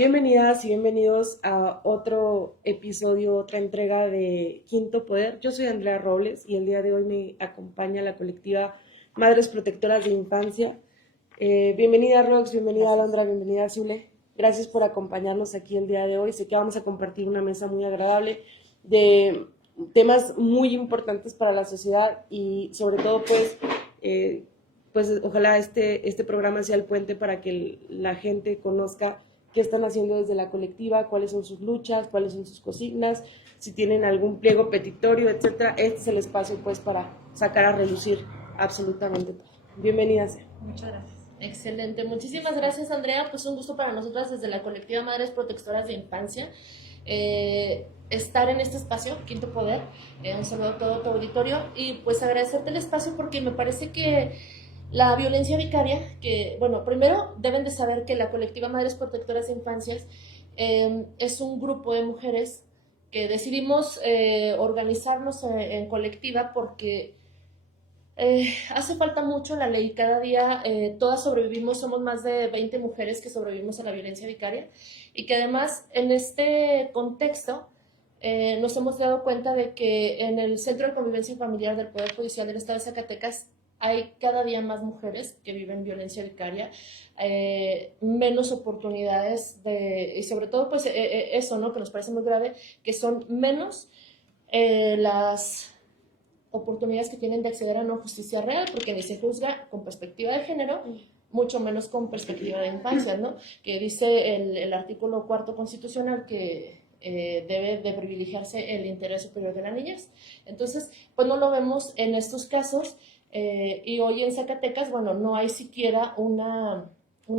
Bienvenidas y bienvenidos a otro episodio, otra entrega de Quinto Poder. Yo soy Andrea Robles y el día de hoy me acompaña la colectiva Madres Protectoras de Infancia. Bienvenida Rox, bienvenida Gracias. Alondra, bienvenida Zule. Gracias por acompañarnos aquí el día de hoy. Sé que vamos a compartir una mesa muy agradable de temas muy importantes para la sociedad y sobre todo pues ojalá este programa sea el puente para que la gente conozca qué están haciendo desde la colectiva, cuáles son sus luchas, cuáles son sus consignas, si tienen algún pliego petitorio, etcétera. Este es el espacio pues para sacar a relucir absolutamente todo. Bienvenidas. Muchas gracias. Excelente, muchísimas gracias Andrea, pues un gusto para nosotras desde la colectiva Madres Protectoras de Infancia estar en este espacio, Quinto Poder. Un saludo a todo tu auditorio y pues agradecerte el espacio porque me parece que la violencia vicaria, que bueno, primero deben de saber que la colectiva Madres Protectoras de Infancias es un grupo de mujeres que decidimos organizarnos en colectiva porque hace falta mucho la ley. Cada día todas sobrevivimos, somos más de 20 mujeres que sobrevivimos a la violencia vicaria y que además en este contexto nos hemos dado cuenta de que en el Centro de Convivencia Familiar del Poder Judicial del Estado de Zacatecas hay cada día más mujeres que viven violencia vicaria, menos oportunidades y sobre todo pues eso, ¿no? Que nos parece muy grave, que son menos las oportunidades que tienen de acceder a una justicia real, porque ni se juzga con perspectiva de género, mucho menos con perspectiva de infancia, ¿no? Que dice el artículo 4 constitucional que debe de privilegiarse el interés superior de la niñez. Entonces, pues no lo vemos en estos casos y hoy en Zacatecas, bueno, no hay siquiera una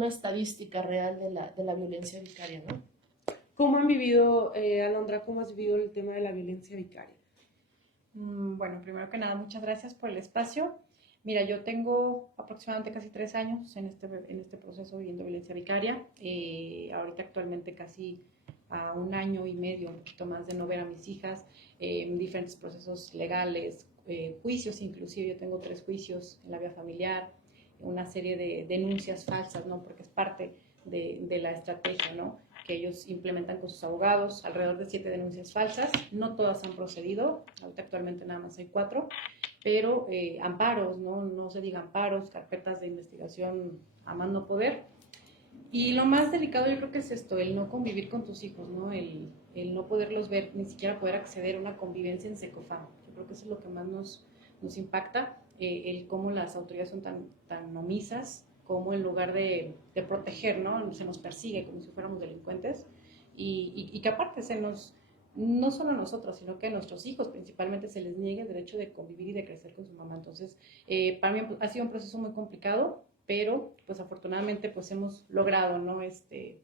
estadística real de la violencia vicaria, ¿no? ¿Cómo han vivido, Alondra, cómo has vivido el tema de la violencia vicaria? Bueno, primero que nada, muchas gracias por el espacio. Mira, yo tengo aproximadamente casi 3 años en este proceso viviendo violencia vicaria. Ahorita actualmente casi a 1 año y medio, un poquito más de no ver a mis hijas, en diferentes procesos legales, juicios inclusive. Yo tengo 3 juicios en la vía familiar, una serie de denuncias falsas, ¿no? Porque es parte de la estrategia, ¿no? Que ellos implementan con sus abogados, alrededor de 7 denuncias falsas. No todas han procedido, ahorita actualmente nada más hay 4, pero amparos, ¿no? No se diga amparos, carpetas de investigación a más no poder. Y lo más delicado yo creo que es esto, el no convivir con tus hijos, ¿no? El no poderlos ver, ni siquiera poder acceder a una convivencia en Secofam. Yo creo que eso es lo que más nos impacta, el cómo las autoridades son tan omisas, como en lugar de proteger, ¿no? Se nos persigue como si fuéramos delincuentes y que aparte no solo a nosotros, sino que a nuestros hijos principalmente se les niegue el derecho de convivir y de crecer con su mamá. Entonces, para mí ha sido un proceso muy complicado, pero pues afortunadamente pues hemos logrado, ¿no?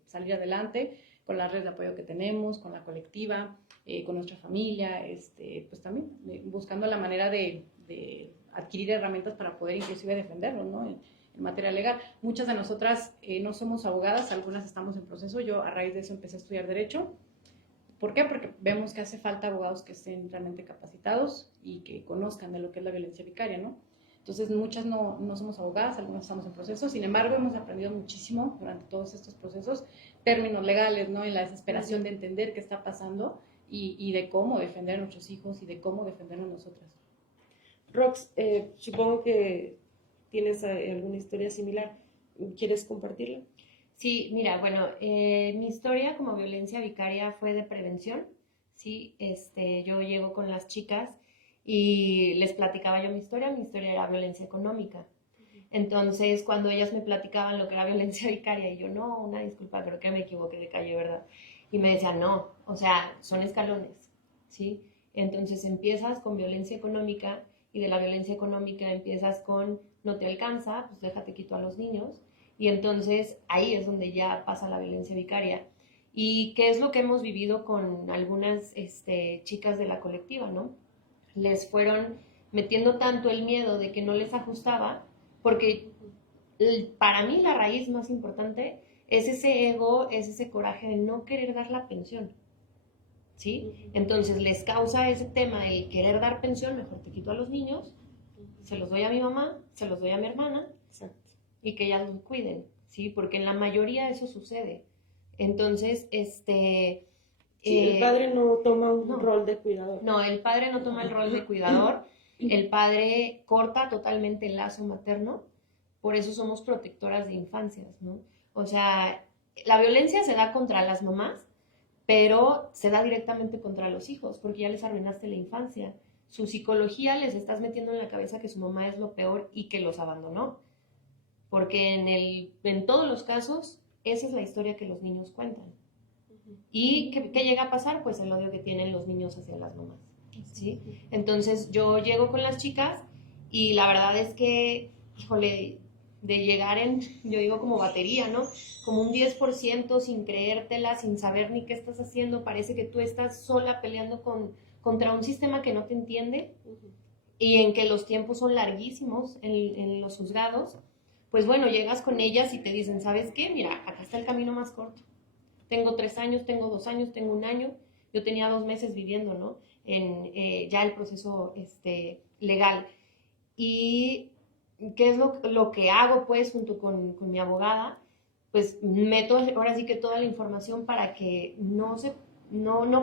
Salir adelante con la red de apoyo que tenemos, con la colectiva, con nuestra familia, pues también buscando la manera de adquirir herramientas para poder inclusive defenderlo, ¿no? En materia legal. Muchas de nosotras no somos abogadas, algunas estamos en proceso. Yo a raíz de eso empecé a estudiar Derecho. ¿Por qué? Porque vemos que hace falta abogados que estén realmente capacitados y que conozcan de lo que es la violencia vicaria, ¿no? Entonces, muchas no somos abogadas, algunas estamos en proceso. Sin embargo, hemos aprendido muchísimo durante todos estos procesos, términos legales, ¿no? En la desesperación de entender qué está pasando y de cómo defender a nuestros hijos y de cómo defendernos nosotras. Rox, supongo que tienes alguna historia similar. ¿Quieres compartirla? Sí, mira, bueno, mi historia como violencia vicaria fue de prevención, ¿sí? Yo llego con las chicas y les platicaba yo mi historia era violencia económica. Entonces, cuando ellas me platicaban lo que era violencia vicaria, y yo, no, una disculpa, creo que me equivoqué de calle, ¿verdad? Y me decían, no, o sea, son escalones, ¿sí? Entonces empiezas con violencia económica y de la violencia económica empiezas con no te alcanza, pues déjate quito a los niños y entonces ahí es donde ya pasa la violencia vicaria. ¿Y qué es lo que hemos vivido con algunas chicas de la colectiva, no? Les fueron metiendo tanto el miedo de que no les ajustaba, porque para mí la raíz más importante es ese ego, es ese coraje de no querer dar la pensión, ¿sí? Entonces les causa ese tema el querer dar pensión, mejor te quito a los niños, se los doy a mi mamá, se los doy a mi hermana, Exacto. y que ellas los cuiden, ¿sí? Porque en la mayoría eso sucede. Entonces, Sí, el padre no toma un no. rol de cuidador. No, el padre no toma el rol de cuidador, el padre corta totalmente el lazo materno, por eso somos protectoras de infancias, ¿no? O sea, la violencia se da contra las mamás, pero se da directamente contra los hijos, porque ya les arruinaste la infancia. Su psicología les estás metiendo en la cabeza que su mamá es lo peor y que los abandonó, porque en todos los casos, esa es la historia que los niños cuentan. ¿Y qué llega a pasar? Pues el odio que tienen los niños hacia las mamás, ¿sí? Entonces yo llego con las chicas y la verdad es que, híjole, de llegar yo digo como batería, ¿no? Como un 10% sin creértela, sin saber ni qué estás haciendo, parece que tú estás sola peleando contra un sistema que no te entiende y en que los tiempos son larguísimos en los juzgados. Pues bueno, llegas con ellas y te dicen, ¿sabes qué? Mira, acá está el camino más corto. Tengo 3 años, tengo 2 años, tengo 1 año. Yo tenía 2 meses viviendo, ¿no? Ya el proceso legal. Y ¿qué es lo que hago, pues, junto con mi abogada? Pues meto ahora sí que toda la información para que no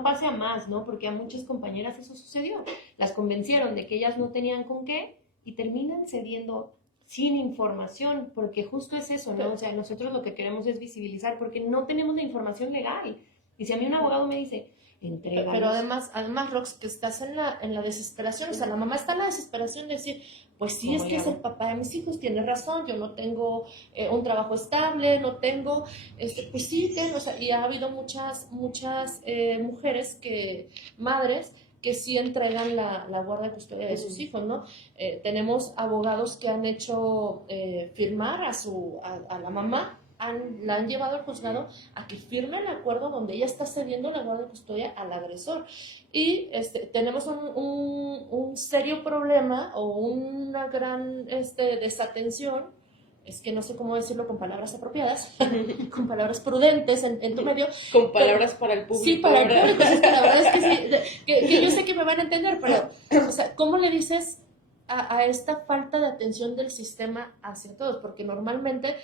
pase a más, ¿no? Porque a muchas compañeras eso sucedió. Las convencieron de que ellas no tenían con qué y terminan cediendo sin información, porque justo es eso, ¿no? O sea, nosotros lo que queremos es visibilizar, porque no tenemos la información legal. Y si a mí un abogado me dice, entrega. Pero además, Rox, que estás en la desesperación, o sea, la mamá está en la desesperación de decir, pues sí, es que es el papá de mis hijos, tiene razón, yo no tengo un trabajo estable, no tengo, pues sí, tengo, o sea, y ha habido muchas mujeres madres, que sí entregan la guardia de custodia de sus hijos, ¿no? Tenemos abogados que han hecho firmar a la mamá, la han llevado al juzgado a que firme el acuerdo donde ella está cediendo la guardia de custodia al agresor. Y tenemos un serio problema o una gran desatención, es que no sé cómo decirlo con palabras apropiadas, con palabras prudentes en tu medio. Con palabras para el público. Sí, para el público, sí, la verdad es que sí, que yo sé que me van a entender, pero, o sea, ¿cómo le dices a esta falta de atención del sistema hacia todos? Porque normalmente,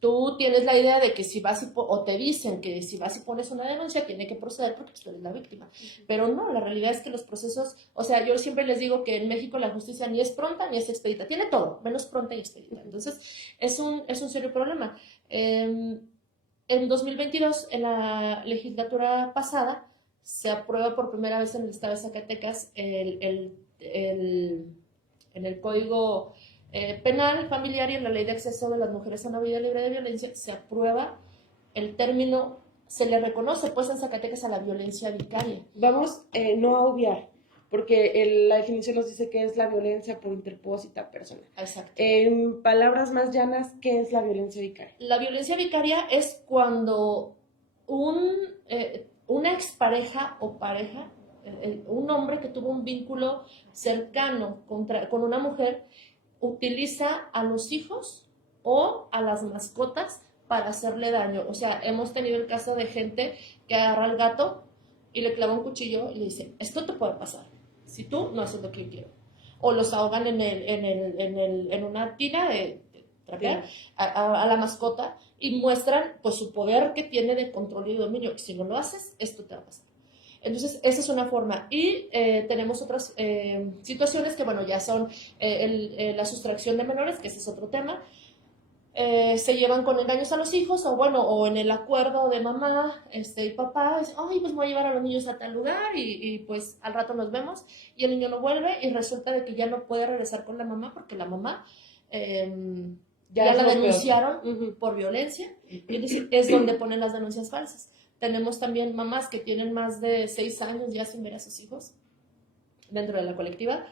tú tienes la idea de que si vas o te dicen que si vas y pones una denuncia tiene que proceder porque tú eres la víctima, pero no, la realidad es que los procesos, o sea, yo siempre les digo que en México la justicia ni es pronta ni es expedita, tiene todo, menos pronta y expedita, entonces es un serio problema. En 2022, en la legislatura pasada, se aprueba por primera vez en el estado de Zacatecas en el Código Penal, Familiar y en la Ley de Acceso de las Mujeres a una Vida Libre de Violencia, se aprueba el término, se le reconoce pues en Zacatecas a la violencia vicaria. Vamos no a obviar, porque la definición nos dice que es la violencia por interpósita personal. Exacto. En palabras más llanas, ¿qué es la violencia vicaria? La violencia vicaria es cuando una expareja o pareja, un hombre que tuvo un vínculo cercano con una mujer, utiliza a los hijos o a las mascotas para hacerle daño. O sea, hemos tenido el caso de gente que agarra al gato y le clava un cuchillo y le dice, esto te puede pasar si tú no haces lo que yo quiero. O los ahogan en una tina de trapear a la mascota y muestran pues su poder que tiene de control y dominio. Si no lo haces, esto te va a pasar. Entonces, esa es una forma. Y tenemos otras situaciones que, bueno, ya son la sustracción de menores, que ese es otro tema. Se llevan con engaños a los hijos, o en el acuerdo de mamá y papá, ay, pues voy a llevar a los niños a tal lugar y pues al rato nos vemos. Y el niño no vuelve y resulta de que ya no puede regresar con la mamá porque la mamá ya la denunciaron por violencia. Y es decir, es donde ponen las denuncias falsas. Tenemos también mamás que tienen más de 6 años ya sin ver a sus hijos dentro de la colectiva.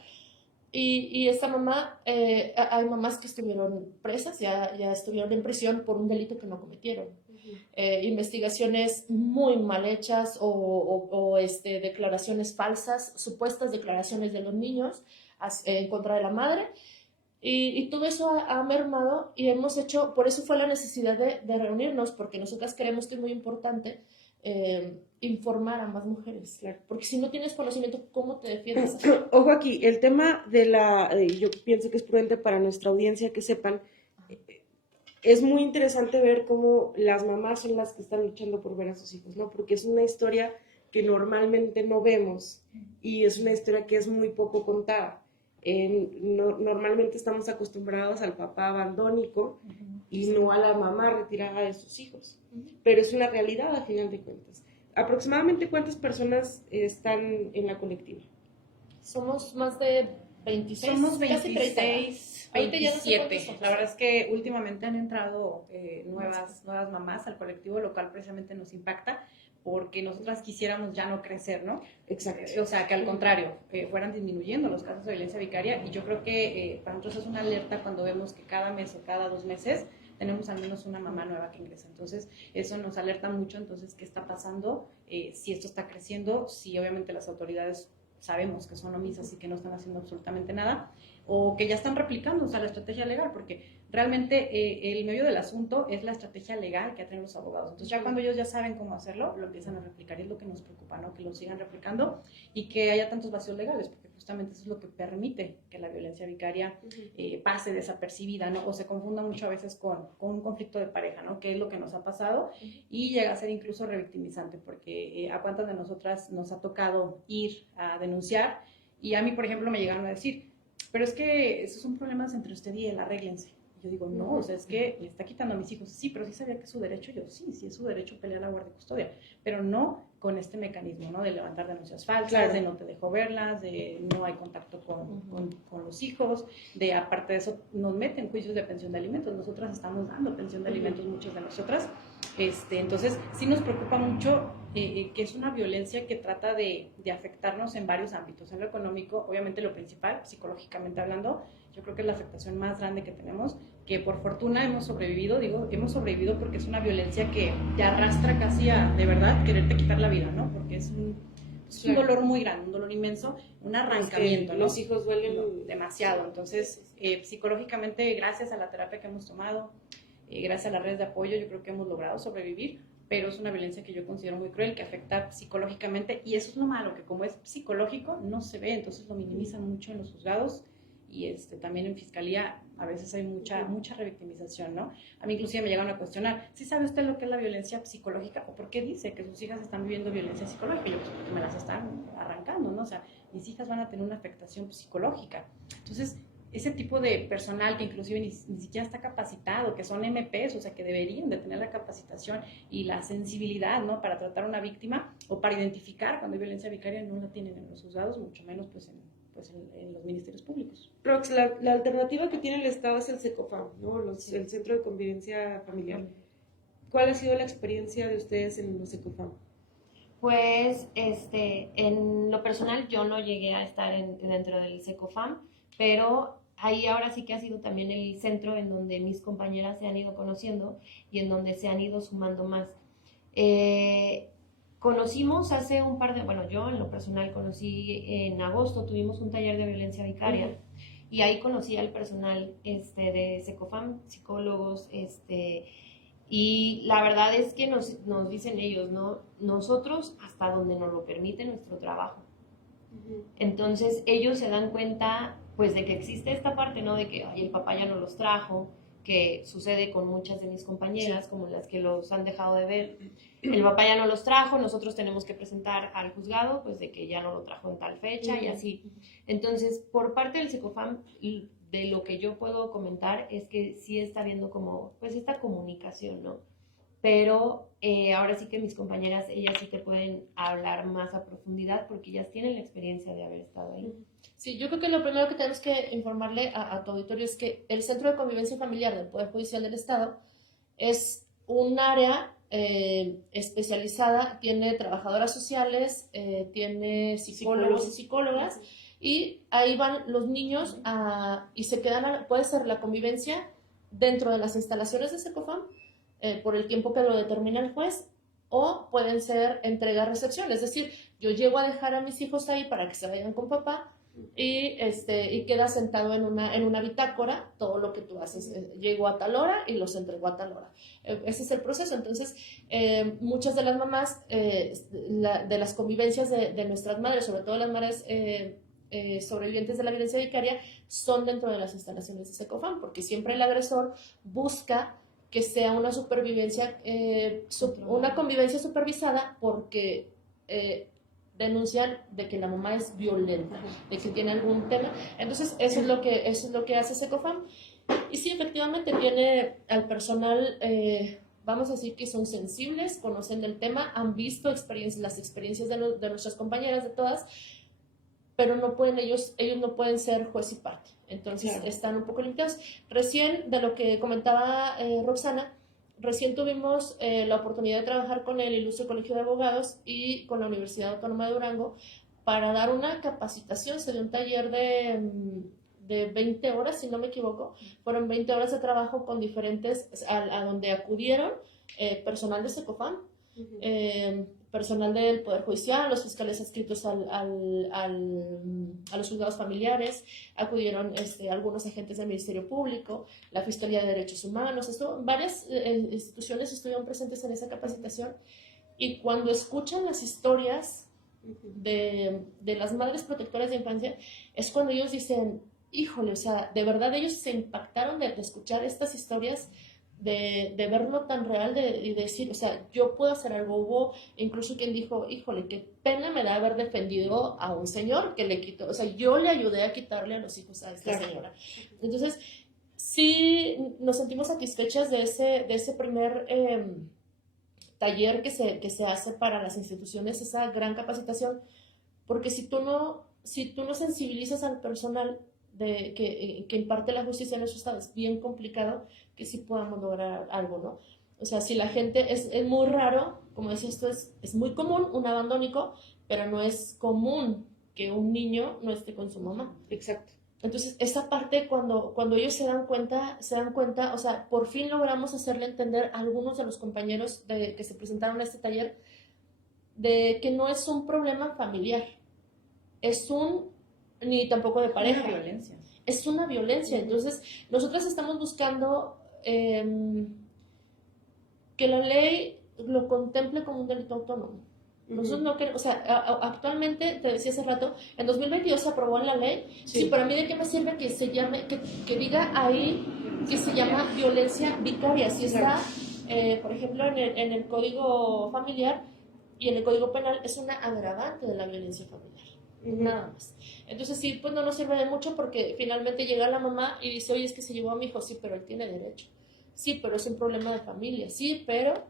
Y esta mamá, hay mamás que estuvieron presas, ya estuvieron en prisión por un delito que no cometieron. Investigaciones muy mal hechas o declaraciones falsas, supuestas declaraciones de los niños en contra de la madre. Y todo eso ha mermado y hemos hecho, por eso fue la necesidad de reunirnos, porque nosotras creemos que es muy importante informar a más mujeres, claro. Porque si no tienes conocimiento, ¿cómo te defiendes? Ojo aquí, el tema yo pienso que es prudente para nuestra audiencia que sepan, es muy interesante ver cómo las mamás son las que están luchando por ver a sus hijos, ¿no? Porque es una historia que normalmente no vemos y es una historia que es muy poco contada. Normalmente estamos acostumbrados al papá abandónico y no a la mamá retirada de sus hijos, pero es una realidad a final de cuentas. ¿Aproximadamente cuántas personas están en la colectiva? Somos más de 26, Somos casi 30. 26, Ahorita ya no sé 27. cuántos somos. La verdad es que últimamente han entrado nuevas mamás al colectivo, lo cual precisamente nos impacta porque nosotras quisiéramos ya no crecer, ¿no? Exacto. O sea, que al contrario, fueran disminuyendo los casos de violencia vicaria, y yo creo que para nosotros es una alerta cuando vemos que cada mes o cada 2 meses tenemos al menos una mamá nueva que ingresa. Entonces, eso nos alerta mucho. Entonces, ¿qué está pasando? Si esto está creciendo, si obviamente las autoridades sabemos que son omisas y que no están haciendo absolutamente nada, o que ya están replicando, o sea, la estrategia legal, porque realmente el medio del asunto es la estrategia legal que tienen los abogados. Entonces ya cuando ellos ya saben cómo hacerlo, lo empiezan a replicar, y es lo que nos preocupa, ¿no? Que lo sigan replicando y que haya tantos vacíos legales, porque justamente eso es lo que permite que la violencia vicaria pase desapercibida, ¿no? O se confunda mucho a veces con un conflicto de pareja, ¿no? Que es lo que nos ha pasado, y llega a ser incluso revictimizante, porque a cuántas de nosotras nos ha tocado ir a denunciar, y a mí, por ejemplo, me llegaron a decir, pero es que esos son problemas entre usted y él, arréglense. Y yo digo, no, o sea, es que le está quitando a mis hijos. Sí, pero sí sabía que es su derecho. Yo, sí es su derecho pelear la guardia y custodia, pero no con este mecanismo, ¿no? De levantar denuncias falsas, claro, de no te dejo verlas, de no hay contacto con los hijos, de aparte de eso nos meten juicios de pensión de alimentos. Nosotras estamos dando pensión de alimentos, muchas de nosotras. Entonces, sí nos preocupa mucho que es una violencia que trata de afectarnos en varios ámbitos. En lo económico, obviamente lo principal, psicológicamente hablando, yo creo que es la afectación más grande que tenemos, que por fortuna hemos sobrevivido. Digo, hemos sobrevivido porque es una violencia que te arrastra casi a, de verdad, quererte quitar la vida, ¿no? Porque es un dolor muy grande, un dolor inmenso, un arrancamiento, ¿no? Los hijos duelen demasiado. Entonces, psicológicamente, gracias a la terapia que hemos tomado, gracias a las redes de apoyo, yo creo que hemos logrado sobrevivir, pero es una violencia que yo considero muy cruel, que afecta psicológicamente, y eso es lo malo, que como es psicológico, no se ve, entonces lo minimizan mucho en los juzgados, y también en fiscalía a veces hay mucha revictimización, ¿no? A mí inclusive me llegan a cuestionar, ¿sí sabe usted lo que es la violencia psicológica? ¿O por qué dice que sus hijas están viviendo violencia psicológica? Yo, pues porque me las están arrancando, ¿no? O sea, mis hijas van a tener una afectación psicológica. Entonces, ese tipo de personal que inclusive ni siquiera está capacitado, que son MPs, o sea, que deberían de tener la capacitación y la sensibilidad, ¿no? Para tratar a una víctima o para identificar cuando hay violencia vicaria, no la tienen en los juzgados, mucho menos pues en los ministerios públicos. Rox, la alternativa que tiene el Estado es el SECOFAM, ¿no? El Centro de Convivencia Familiar. ¿Cuál ha sido la experiencia de ustedes en los SECOFAM? Pues, en lo personal yo no llegué a estar dentro del SECOFAM, pero ahí ahora sí que ha sido también el centro en donde mis compañeras se han ido conociendo y en donde se han ido sumando más. Conocimos hace un par de, bueno, yo en lo personal conocí en agosto, tuvimos un taller de violencia vicaria y ahí conocí al personal de SECOFAM, psicólogos, y la verdad es que nos dicen ellos, ¿no? Nosotros hasta donde nos lo permite nuestro trabajo. Entonces ellos se dan cuenta pues de que existe esta parte, ¿no? De que ay, el papá ya no los trajo, que sucede con muchas de mis compañeras, como las que los han dejado de ver. El papá ya no los trajo, nosotros tenemos que presentar al juzgado pues de que ya no lo trajo en tal fecha y así. Entonces, por parte del SECOFAM, de lo que yo puedo comentar es que sí está habiendo como pues esta comunicación, ¿no? Pero ahora sí que mis compañeras, ellas sí te pueden hablar más a profundidad porque ellas tienen la experiencia de haber estado ahí. Sí, yo creo que lo primero que tenemos que informarle a tu auditorio es que el Centro de Convivencia Familiar del Poder Judicial del Estado es un área especializada, tiene trabajadoras sociales, tiene psicólogos y psicólogas, y ahí van los niños y se quedan, puede ser la convivencia dentro de las instalaciones de SECOFAM, por el tiempo que lo determina el juez, o pueden ser entrega-recepción, es decir, yo llego a dejar a mis hijos ahí para que se vayan con papá y queda sentado en una bitácora todo lo que tú haces, llego a tal hora y los entrego a tal hora, ese es el proceso. Entonces muchas de las mamás de las convivencias de nuestras madres, sobre todo las madres sobrevivientes de la violencia vicaria, son dentro de las instalaciones de SECOFAM, porque siempre el agresor busca que sea una supervivencia, una convivencia supervisada, porque denuncian de que la mamá es violenta, de que tiene algún tema. Entonces eso es lo que hace Secofam. Y sí, efectivamente tiene al personal, vamos a decir que son sensibles, conocen del tema, han visto las experiencias de nuestras compañeras, de todas, pero no pueden ellos no pueden ser juez y parte. Entonces claro, están un poco limitados. Recién, de lo que comentaba Roxana, recién tuvimos la oportunidad de trabajar con el Ilustre Colegio de Abogados y con la Universidad Autónoma de Durango para dar una capacitación. Se dio un taller de 20 horas, si no me equivoco. Fueron 20 horas de trabajo con diferentes, a donde acudieron personal de Secofam, personal del Poder Judicial, los fiscales adscritos a los juzgados familiares, acudieron algunos agentes del Ministerio Público, la Fiscalía de Derechos Humanos, varias instituciones estuvieron presentes en esa capacitación, y cuando escuchan las historias de las madres protectoras de infancia, es cuando ellos dicen, híjole, o sea, de verdad ellos se impactaron de escuchar estas historias, de verlo tan real, y decir, o sea, yo puedo hacer algo. Hubo incluso quien dijo, híjole, qué pena me da haber defendido a un señor que le quitó, o sea, yo le ayudé a quitarle a los hijos a esta señora. Entonces, sí nos sentimos satisfechas de ese primer taller que se hace para las instituciones, esa gran capacitación, porque si tú no sensibilizas al personal que imparte la justicia en nuestro estado, es bien complicado que sí podamos lograr algo, ¿no? O sea, si la gente, es muy raro, como decía, esto es muy común, un abandónico, pero no es común que un niño no esté con su mamá. exacto. Entonces, esa parte, cuando ellos se dan cuenta, o sea, por fin logramos hacerle entender a algunos de los compañeros que se presentaron a este taller, de que no es un problema familiar, ni tampoco de pareja. Es una violencia. Es una violencia. Entonces, nosotros estamos buscando que la ley lo contemple como un delito autónomo. Nosotros no queremos, o sea, actualmente, te decía hace rato, en 2022 se aprobó la ley, sí, pero a mí de qué me sirve que se llame, que diga ahí que se llama violencia vicaria. Si está, por ejemplo, en el Código Familiar y en el Código Penal, es una agravante de la violencia familiar. Nada más. Entonces sí, pues no nos sirve de mucho, porque finalmente llega la mamá y dice, oye, es que se llevó a mi hijo, sí, pero él tiene derecho, sí, pero es un problema de familia, sí, pero,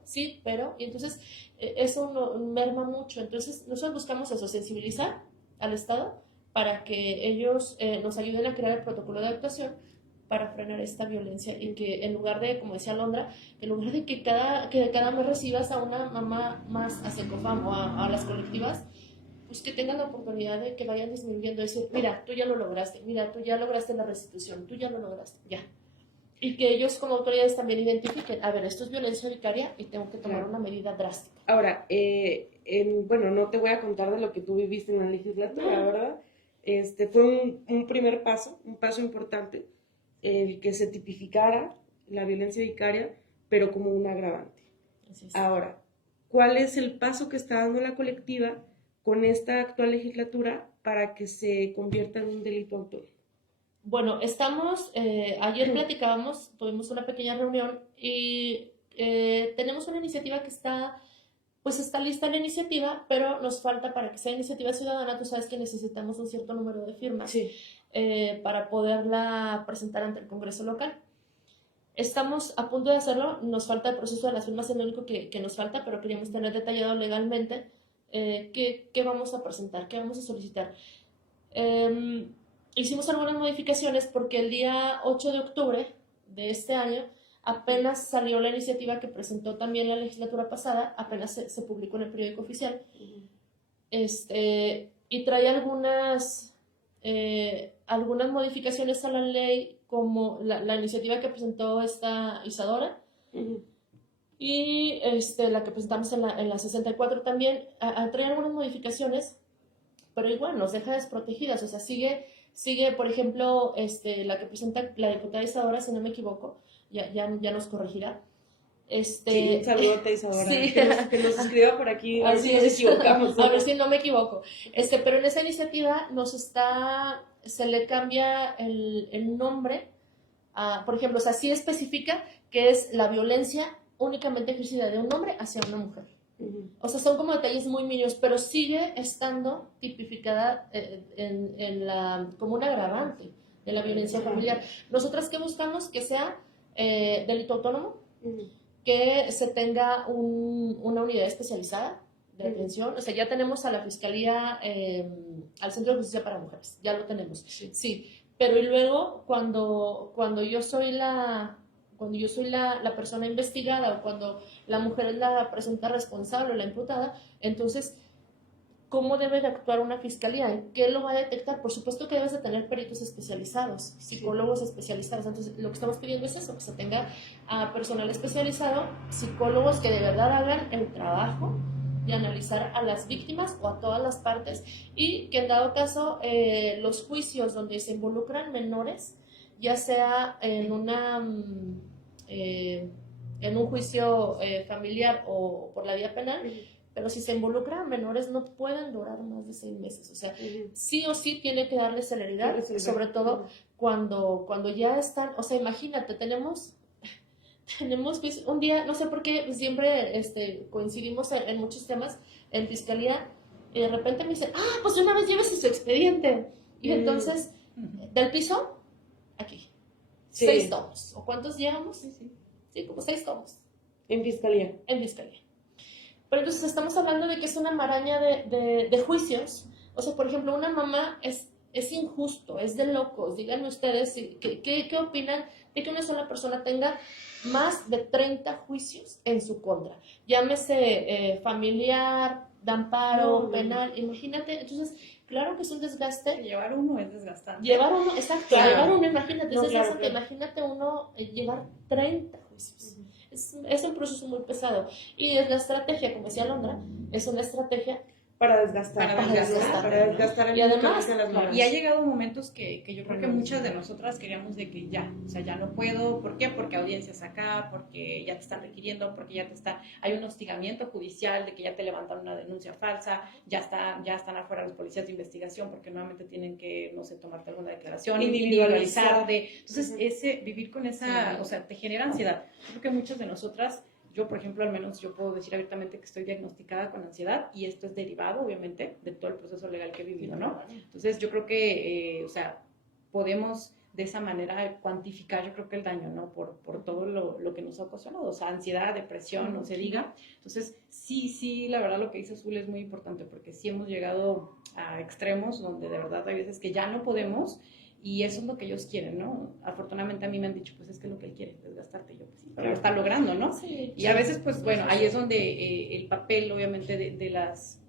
y entonces eso merma mucho. Entonces nosotros buscamos eso, sensibilizar al Estado para que ellos nos ayuden a crear el protocolo de actuación para frenar esta violencia, y que en lugar de, como decía Londra, en lugar de que cada mes recibas a una mamá más a Secofam o a las colectivas, pues que tengan la oportunidad de que vayan disminuyendo, decir, mira, tú ya lo lograste, mira, tú ya lograste la restitución, tú ya lo lograste, ya. Y que ellos como autoridades también identifiquen, a ver, esto es violencia vicaria y tengo que tomar una medida drástica. Ahora, bueno, no te voy a contar de lo que tú viviste en la legislatura, ¿verdad? Fue un primer paso, un paso importante, el que se tipificara la violencia vicaria, pero como un agravante. Ahora, ¿cuál es el paso que está dando la colectiva con esta actual legislatura para que se convierta en un delito autónomo? Bueno, ayer platicábamos, tuvimos una pequeña reunión y tenemos una iniciativa que está lista la iniciativa, pero nos falta, para que sea iniciativa ciudadana, tú sabes que necesitamos un cierto número de firmas para poderla presentar ante el Congreso local. Estamos a punto de hacerlo, nos falta el proceso de las firmas, es lo único que nos falta, pero queríamos tener detallado legalmente qué vamos a presentar, qué vamos a solicitar. Hicimos algunas modificaciones porque el día 8 de octubre de este año apenas salió la iniciativa que presentó también la legislatura pasada, apenas se publicó en el periódico oficial, y trae algunas modificaciones a la ley, como la iniciativa que presentó esta Isadora, y la que presentamos en la 64 también, trae algunas modificaciones, pero igual nos deja desprotegidas. O sea, sigue, por ejemplo, la que presenta la diputada Isadora, si no me equivoco, ya nos corregirá. Sí, un saludo a Isadora, sí. que nos escriba por aquí, a ver si nos equivocamos. A ver si no me equivoco. Pero en esa iniciativa se le cambia el nombre por ejemplo, o sea, sí especifica que es la violencia únicamente ejercida de un hombre hacia una mujer. O sea, son como detalles muy mínimos, pero sigue estando tipificada como un agravante de la violencia familiar. Nosotras, ¿qué buscamos? Que sea delito autónomo, que se tenga una unidad especializada de atención. O sea, ya tenemos a la Fiscalía, al Centro de Justicia para Mujeres, ya lo tenemos. Sí, pero y luego cuando yo soy la persona investigada o cuando la mujer es la presunta responsable o la imputada, entonces, ¿cómo debe de actuar una fiscalía? ¿En qué lo va a detectar? Por supuesto que debes de tener peritos especializados, psicólogos especializados. Entonces, lo que estamos pidiendo es eso, que se tenga a personal especializado, psicólogos que de verdad hagan el trabajo de analizar a las víctimas o a todas las partes y que en dado caso los juicios donde se involucran menores, ya sea en un juicio familiar o por la vía penal, pero si se involucran menores no pueden durar más de 6 meses. O sea, sí o sí tiene que darle celeridad, sobre todo cuando ya están, o sea, imagínate, tenemos pues, un día, no sé por qué, pues, siempre coincidimos en muchos temas en fiscalía, y de repente me dicen, pues una vez llévese su expediente. Y entonces, del piso, aquí. 6 tomos. ¿O cuántos llevamos? Sí, como 6 tomos. En fiscalía. En fiscalía. Pero entonces estamos hablando de que es una maraña de juicios. O sea, por ejemplo, una mamá es injusto, es de locos. Díganme ustedes, ¿qué opinan de que una sola persona tenga más de 30 juicios en su contra? Llámese familiar, de amparo, penal, imagínate. Entonces, claro que es un desgaste. Llevar uno es desgastante. Llevar uno, exacto, claro. Llevar uno, imagínate, No, es desgastante. claro. Imagínate uno llevar 30 juicios. Es un proceso muy pesado. Y es la estrategia, como decía Londra, es una estrategia para desgastar. Para desgastar y además, las manos. Y ha llegado momentos que yo creo que muchas de nosotras queríamos de que ya, o sea, ya no puedo. ¿Por qué? Porque audiencias acá, porque ya te están requiriendo, porque hay un hostigamiento judicial de que ya te levantan una denuncia falsa, ya están afuera los policías de investigación porque nuevamente tienen que, no sé, tomarte alguna declaración, individualizarte. Entonces, vivir con esa, o sea, te genera ansiedad. Yo creo que muchas de nosotras, yo, por ejemplo, al menos yo puedo decir abiertamente que estoy diagnosticada con ansiedad y esto es derivado, obviamente, de todo el proceso legal que he vivido, ¿no? Entonces, yo creo que, o sea, podemos de esa manera cuantificar, yo creo que el daño, ¿no? Por todo lo que nos ha ocasionado, o sea, ansiedad, depresión, no se diga. Entonces, sí, la verdad lo que dice Azul es muy importante porque sí hemos llegado a extremos donde de verdad hay veces que ya no podemos. Y eso es lo que ellos quieren, ¿no? Afortunadamente a mí me han dicho, pues es que es lo que él quiere, desgastarte. Y yo, pues sí, pero lo está logrando, ¿no? Sí, y a veces, pues bueno, ahí es donde el papel, obviamente, de las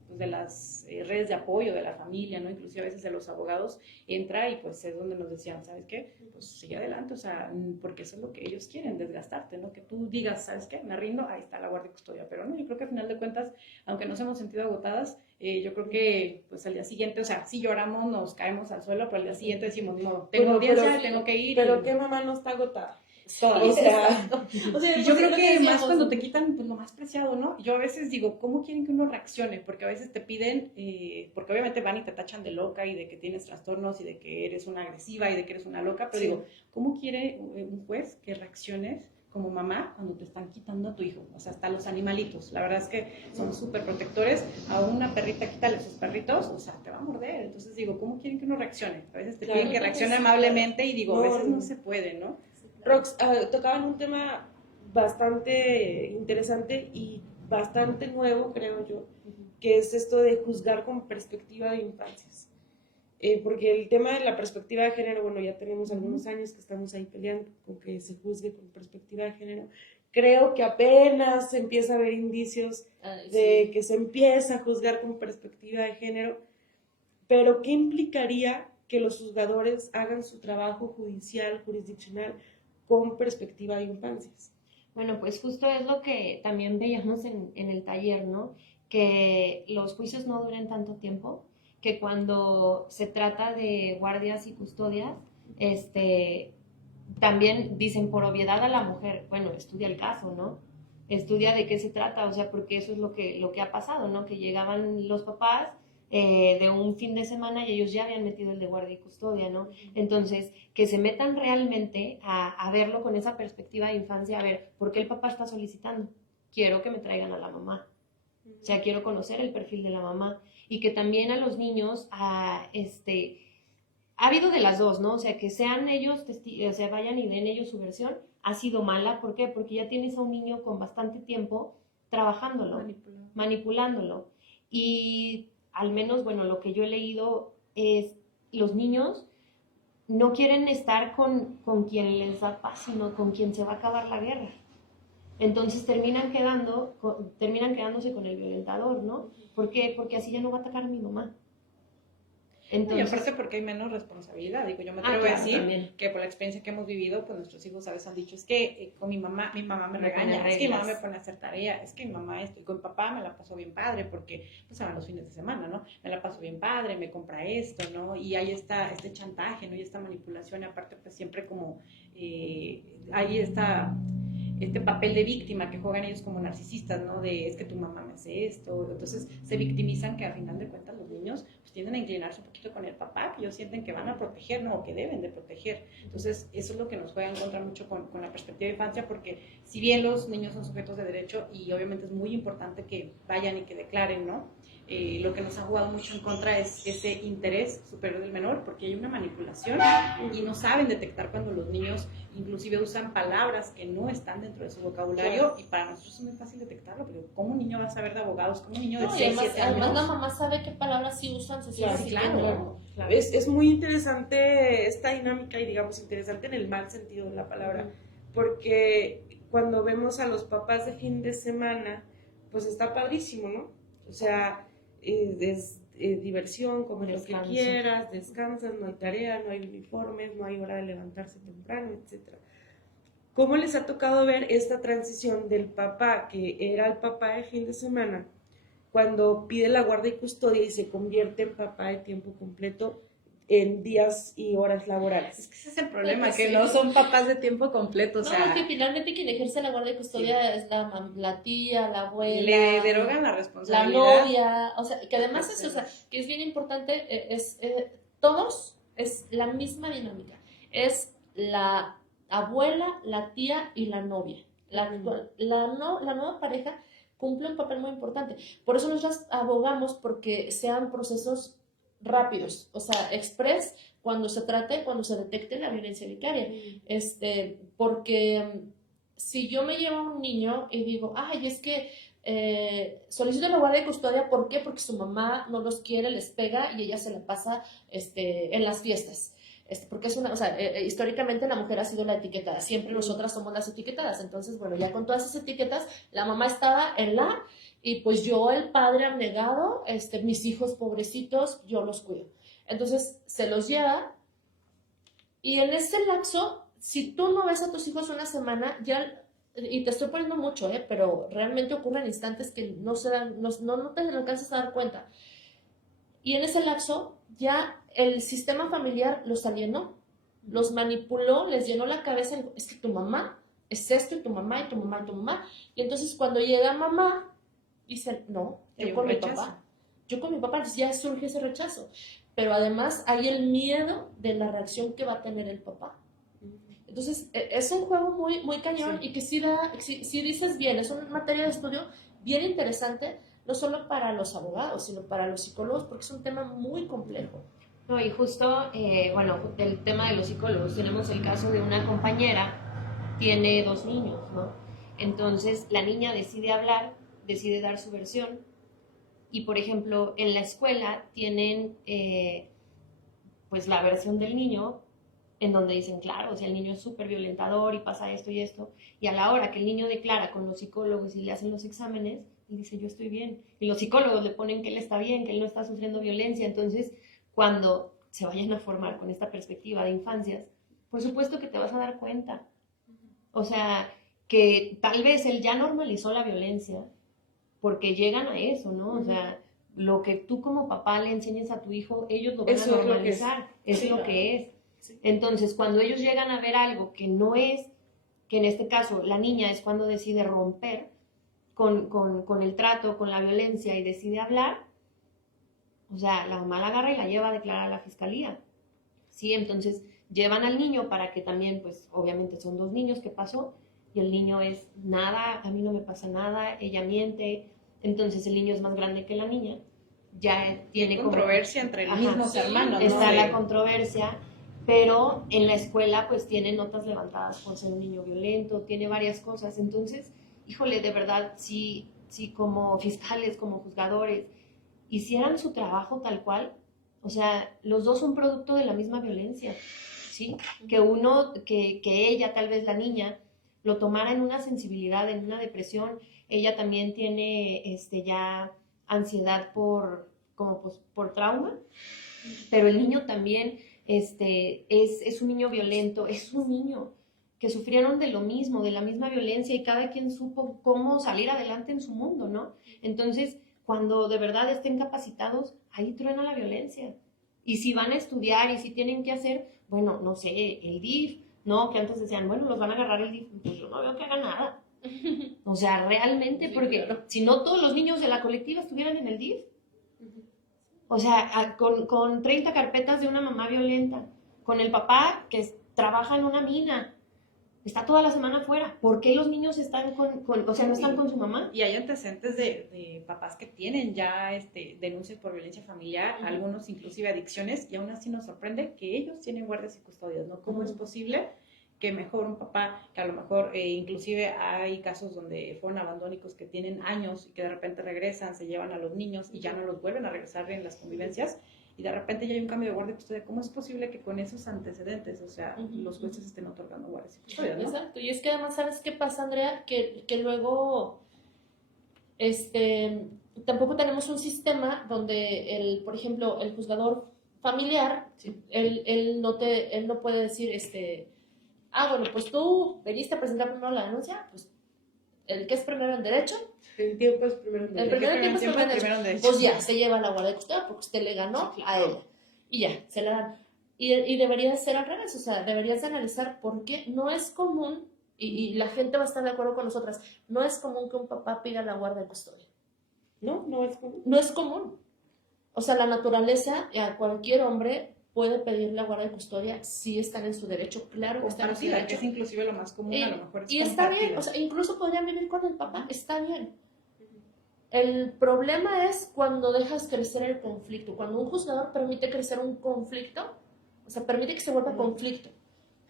redes de apoyo de la familia, ¿no? Inclusive a veces de los abogados entra y pues es donde nos decían, ¿sabes qué? Pues sigue adelante, o sea, porque eso es lo que ellos quieren, desgastarte, ¿no? Que tú digas, ¿sabes qué? Me rindo, ahí está la guardia y custodia. Pero no, yo creo que al final de cuentas, aunque nos hemos sentido agotadas, yo creo que pues al día siguiente, o sea, sí lloramos, nos caemos al suelo, pero al día siguiente decimos, no, tengo audiencia, tengo que ir. Pero ¿qué mamá no está agotada? O sea, y yo creo que más cuando te quitan pues, lo más preciado, ¿no? Yo a veces digo, ¿cómo quieren que uno reaccione? Porque a veces te piden, porque obviamente van y te tachan de loca y de que tienes trastornos y de que eres una agresiva y de que eres una loca, pero digo, ¿cómo quiere un juez que reacciones como mamá cuando te están quitando a tu hijo? O sea, hasta los animalitos, la verdad es que son súper protectores. A una perrita quítale sus perritos, o sea, te va a morder. Entonces digo, ¿cómo quieren que uno reaccione? A veces te piden que reaccione amablemente y digo, a veces no se puede, ¿no? Rox, tocaban un tema bastante interesante y bastante nuevo, creo yo, que es esto de juzgar con perspectiva de infancias. Porque el tema de la perspectiva de género, bueno, ya tenemos algunos años que estamos ahí peleando con que se juzgue con perspectiva de género. Creo que apenas se empieza a ver indicios de que se empieza a juzgar con perspectiva de género, pero ¿qué implicaría que los juzgadores hagan su trabajo judicial, jurisdiccional, con perspectiva de infancias? Bueno, pues justo es lo que también veíamos en el taller, ¿no? Que los juicios no duren tanto tiempo, que cuando se trata de guardias y custodias, también dicen por obviedad a la mujer, bueno, estudia el caso, ¿no? Estudia de qué se trata, o sea, porque eso es lo que ha pasado, ¿no? Que llegaban los papás, de un fin de semana y ellos ya habían metido el de guardia y custodia, ¿no? Entonces, que se metan realmente a verlo con esa perspectiva de infancia, a ver, ¿por qué el papá está solicitando? Quiero que me traigan a la mamá. O sea, quiero conocer el perfil de la mamá. Y que también a los niños, ha habido de las dos, ¿no? O sea, que sean ellos, o sea, vayan y den ellos su versión, ha sido mala. ¿Por qué? Porque ya tienes a un niño con bastante tiempo trabajándolo, manipulándolo. Y al menos, bueno, lo que yo he leído es, los niños no quieren estar con quien les da paz, sino con quien se va a acabar la guerra. Entonces terminan quedándose con el violentador, ¿no? ¿Por qué? Porque así ya no va a atacar a mi mamá. Entonces, y aparte porque hay menos responsabilidad, digo, yo me atrevo a decir también. que por la experiencia que hemos vivido, pues nuestros hijos a veces han dicho, es que con mi mamá me regaña, es que mi mamá me pone a hacer tarea, es que mi mamá esto, y con papá me la paso bien padre, porque pues se van los fines de semana, ¿no? Me la paso bien padre, me compra esto, ¿no? Y ahí está este chantaje, ¿no? Y esta manipulación, y aparte pues siempre como ahí está este papel de víctima que juegan ellos como narcisistas, ¿no? De es que tu mamá me hace esto, entonces se victimizan, que a final de cuentas los niños pues tienden a inclinarse un poquito con el papá, que ellos sienten que van a proteger, ¿no? O que deben de proteger. Entonces eso es lo que nos juega en contra mucho con la perspectiva de infancia, porque si bien los niños son sujetos de derecho y obviamente es muy importante que vayan y que declaren, ¿no? Lo que nos ha jugado mucho en contra es ese interés superior del menor, porque hay una manipulación y no saben detectar cuando los niños inclusive usan palabras que no están dentro de su vocabulario, y para nosotros es muy fácil detectarlo, porque ¿cómo un niño va a saber de abogados? ¿Cómo un niño de 6, 7 años? Además la mamá sabe qué palabras sí usan, se sigue claro. Es muy interesante esta dinámica, y digamos interesante en el mal sentido de la palabra, porque cuando vemos a los papás de fin de semana, pues está padrísimo, ¿no? O sea, es diversión, comer lo que quieras, descansas, no hay tarea, no hay uniformes, no hay hora de levantarse temprano, etc. ¿Cómo les ha tocado ver esta transición del papá que era el papá de fin de semana, cuando pide la guardia y custodia y se convierte en papá de tiempo completo en días y horas laborales? Es que ese es el problema, que no son papás de tiempo completo, o sea... No, que finalmente quien ejerce la guardia y custodia es la tía, la abuela... Le derogan la responsabilidad. La novia, o sea, que además es, o sea, que es bien importante, todos es la misma dinámica, es la abuela, la tía y la novia. La nueva pareja cumple un papel muy importante. Por eso nosotros abogamos porque sean procesos rápidos, o sea, express, cuando se detecte la violencia vicaria. Porque si yo me llevo a un niño y digo, ay, es que solicito la guardia de custodia, ¿por qué? Porque su mamá no los quiere, les pega y ella se la pasa en las fiestas. Porque es una, o sea, históricamente la mujer ha sido la etiquetada, siempre nosotras somos las etiquetadas, entonces, bueno, ya con todas esas etiquetas, la mamá estaba y pues yo, el padre abnegado, mis hijos pobrecitos, yo los cuido. Entonces, se los lleva, y en ese lapso, si tú no ves a tus hijos una semana, ya, y te estoy poniendo mucho, pero realmente ocurren instantes que no te alcanzas a dar cuenta. Y en ese lapso, ya el sistema familiar los alienó, los manipuló, les llenó la cabeza, es que tu mamá es esto, y tu mamá, y tu mamá, y tu mamá. Y entonces cuando llega mamá, dicen, no, yo con mi papá. Yo con mi papá, entonces ya surge ese rechazo. Pero además hay el miedo de la reacción que va a tener el papá. Entonces, es un juego muy, muy cañón, y que sí dices bien, es una materia de estudio bien interesante, no solo para los abogados, sino para los psicólogos, porque es un tema muy complejo. No, y justo, del tema de los psicólogos, tenemos el caso de una compañera, tiene 2 niños, ¿no? Entonces, la niña decide hablar, decide dar su versión, y por ejemplo, en la escuela tienen, pues, la versión del niño, en donde dicen, claro, o sea, el niño es súper violentador y pasa esto y esto, y a la hora que el niño declara con los psicólogos y le hacen los exámenes, él dice, yo estoy bien, y los psicólogos le ponen que él está bien, que él no está sufriendo violencia. Entonces, cuando se vayan a formar con esta perspectiva de infancias, por supuesto que te vas a dar cuenta, o sea, que tal vez él ya normalizó la violencia, porque llegan a eso, ¿no? O sea, lo que tú como papá le enseñes a tu hijo, ellos lo van a normalizar, es lo que es. Entonces, cuando ellos llegan a ver algo que no es, que en este caso la niña es cuando decide romper con el trato, con la violencia, y decide hablar, O sea, la mamá la agarra y la lleva a declarar a la fiscalía. Sí, entonces llevan al niño para que también, pues obviamente son 2 niños, ¿qué pasó? Y el niño es, nada, a mí no me pasa nada, ella miente. Entonces el niño es más grande que la niña, ya tiene como... Controversia entre los mismos hermanos, ¿no? Está la controversia, pero en la escuela pues tiene notas levantadas por ser un niño violento, tiene varias cosas. Entonces, híjole, de verdad, si como fiscales, como juzgadores, hicieran su trabajo tal cual, o sea, los dos son producto de la misma violencia, ¿sí? Que ella, tal vez la niña, lo tomara en una sensibilidad, en una depresión. Ella también tiene ya ansiedad por trauma, pero el niño también es un niño violento, es un niño que sufrieron de lo mismo, de la misma violencia, y cada quien supo cómo salir adelante en su mundo, ¿no? Entonces, cuando de verdad estén capacitados, ahí truena la violencia. Y si van a estudiar y si tienen que hacer, bueno, no sé, el DIF, ¿no? Que antes decían, bueno, los van a agarrar el DIF, pues yo no veo que hagan nada. O sea, realmente, sí, porque claro, si no todos los niños de la colectiva estuvieran en el DIF. O sea, con 30 carpetas de una mamá violenta, con el papá que trabaja en una mina, está toda la semana afuera. ¿Por qué los niños están o sea, no están con su mamá? Y hay antecedentes de papás que tienen ya denuncias por violencia familiar, algunos inclusive adicciones, y aún así nos sorprende que ellos tienen guardias y custodias, ¿no? ¿Cómo es posible que mejor un papá, que a lo mejor inclusive hay casos donde fueron abandónicos que tienen años y que de repente regresan, se llevan a los niños y ya no los vuelven a regresar en las convivencias, y de repente ya hay un cambio de guardia y custodia? ¿Cómo es posible que con esos antecedentes, o sea, los jueces estén otorgando guardias y custodias, ¿no? Exacto, y es que además, ¿sabes qué pasa, Andrea? Que luego, tampoco tenemos un sistema donde, por ejemplo, el juzgador familiar, sí, él no puede decir, bueno, pues tú veniste a presentar primero la denuncia, pues el que es primero en derecho, el tiempo es primero en derecho. El primer tiempo es primero en derecho. Pues ya, se lleva la guardia de custodia porque usted le ganó, sí, claro, a ella. Y ya, se la dan. Y debería ser al revés, o sea, deberías de analizar por qué no es común, y la gente va a estar de acuerdo con nosotras, no es común que un papá pida la guardia de custodia. No es común. No es común. O sea, la naturaleza, a cualquier hombre puede pedir la guardia de custodia si están en su derecho, claro que están en su derecho. Que es inclusive lo más común, a lo mejor es y está bien, o sea, incluso podrían vivir con el papá, está bien. El problema es cuando dejas crecer el conflicto, cuando un juzgador permite crecer un conflicto, o sea, permite que se vuelva conflicto.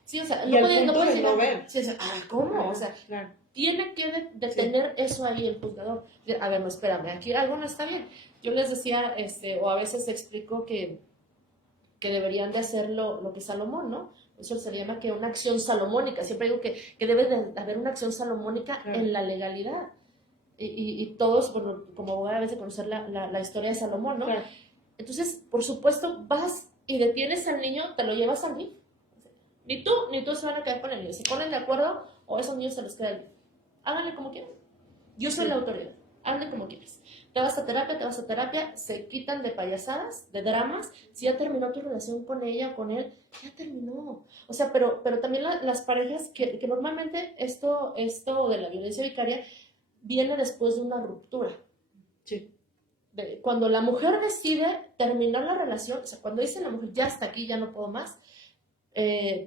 Sí, o sea, y no puede decir, sí, o sea, ¿cómo? O sea, claro, tiene que detener eso ahí el juzgador. A ver, no, espérame, aquí algo no está bien. Yo les decía, o a veces explico que deberían de hacer lo que Salomón, ¿no? Eso se llama que una acción salomónica. Siempre digo que debe de haber una acción salomónica, claro, en la legalidad. Y todos, bueno, como abogada, a veces conocer la historia de Salomón, ¿no? Claro. Entonces, por supuesto, vas y detienes al niño, te lo llevas al DIF. Ni tú se van a quedar con el niño. Se ponen de acuerdo o esos niños se los queda el DIF. Háganle como quieran. Yo soy la autoridad. Háganle como quieras. Te vas a terapia, se quitan de payasadas, de dramas. Si ya terminó tu relación con ella o con él, ya terminó. O sea, pero también las parejas que normalmente esto de la violencia vicaria viene después de una ruptura. Sí. Cuando la mujer decide terminar la relación, o sea, cuando dice la mujer, ya hasta aquí, ya no puedo más,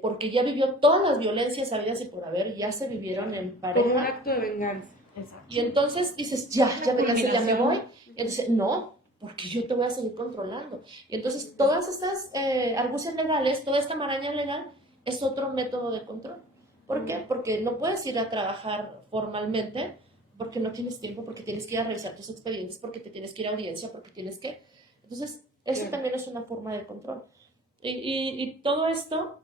porque ya vivió todas las violencias habidas y por haber, ya se vivieron en pareja. Como un acto de venganza. Exacto. Y entonces dices, ya me cansé, ya me voy. Y entonces, no, porque yo te voy a seguir controlando. Y entonces todas estas argucias legales, toda esta maraña legal, es otro método de control. ¿Por qué? Porque no puedes ir a trabajar formalmente, porque no tienes tiempo, porque tienes que ir a revisar tus expedientes, porque te tienes que ir a audiencia, porque tienes que... Entonces, eso también es una forma de control. Y todo esto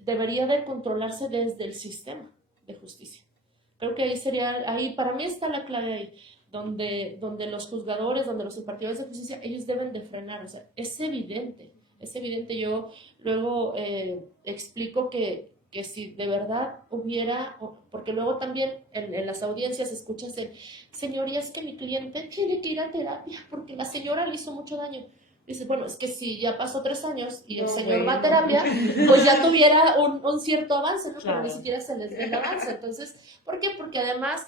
debería de controlarse desde el sistema de justicia. Creo que ahí para mí está la clave ahí, donde los juzgadores, donde los impartidores de justicia, ellos deben de frenar. O sea, es evidente. Yo luego explico que si de verdad hubiera, porque luego también en las audiencias escuchas señoría, es que mi cliente tiene que ir a terapia porque la señora le hizo mucho daño. Dices, bueno, es que si ya pasó 3 años y el No, señor va a bueno. terapia, pues ya tuviera un cierto avance, ¿no? Pero Claro. ni siquiera se les ve el avance. Entonces, ¿por qué? Porque además,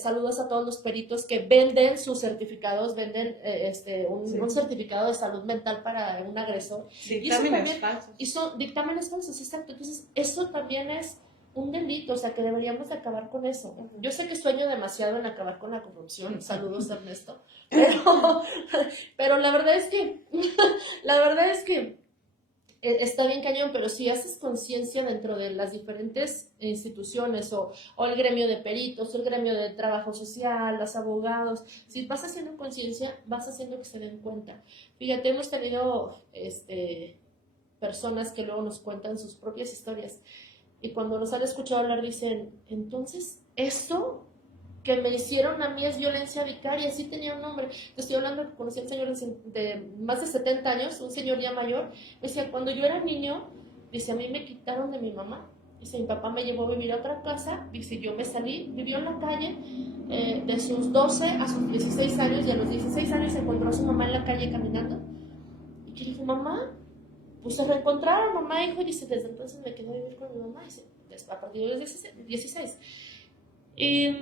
saludos a todos los peritos que venden sus certificados, venden un certificado de salud mental para un agresor. Sí, Y eso también también- es falso. Y son dictámenes falsos, exacto. Entonces, eso también es un delito, o sea, que deberíamos de acabar con eso. Yo sé que sueño demasiado en acabar con la corrupción, saludos Ernesto, pero la verdad es que, está bien cañón, pero si haces conciencia dentro de las diferentes instituciones o el gremio de peritos, o el gremio de trabajo social, los abogados, si vas haciendo conciencia, vas haciendo que se den cuenta. Fíjate, hemos tenido personas que luego nos cuentan sus propias historias y cuando nos han escuchado hablar dicen, entonces, ¿esto que me hicieron a mí es violencia vicaria? Sí tenía un nombre. Te estoy hablando que conocí a un señor de más de 70 años, un señor ya mayor. Me decía, cuando yo era niño, dice, a mí me quitaron de mi mamá. Dice, mi papá me llevó a vivir a otra casa. Dice, yo me salí, vivió en la calle de sus 12 a sus 16 años y a los 16 años se encontró a su mamá en la calle caminando. Y que le dijo, mamá, pues se reencontraron, mamá e hijo, y dice, desde entonces me quedé a vivir con mi mamá, dice, a partir de los 16. Y No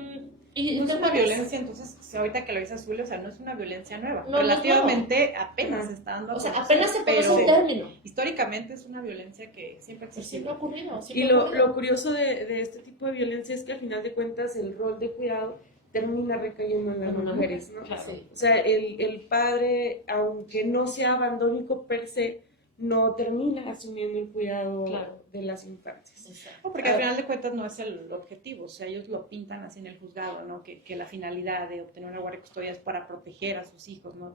es una entonces, violencia, entonces, si ahorita que lo dice Azul, o sea, no es una violencia nueva. No, no es Relativamente apenas se está dando a o sea, conocer, apenas se conoce pero un término. históricamente es una violencia que siempre ha Pues siempre existido. ha ocurrido. Y Siempre ha ocurrido. lo curioso de este tipo de violencia es que al final de cuentas el rol de cuidado termina recayendo en las En una mujeres, mujer, ¿no? claro. Sí. O sea, el padre, aunque no sea abandónico per se, no termina asumiendo el cuidado Claro. de las infancias. Exacto. No, porque al final de cuentas no es el objetivo, o sea, ellos lo pintan así en el juzgado, ¿no? Que la finalidad de obtener una guardia de custodia es para proteger a sus hijos, ¿no?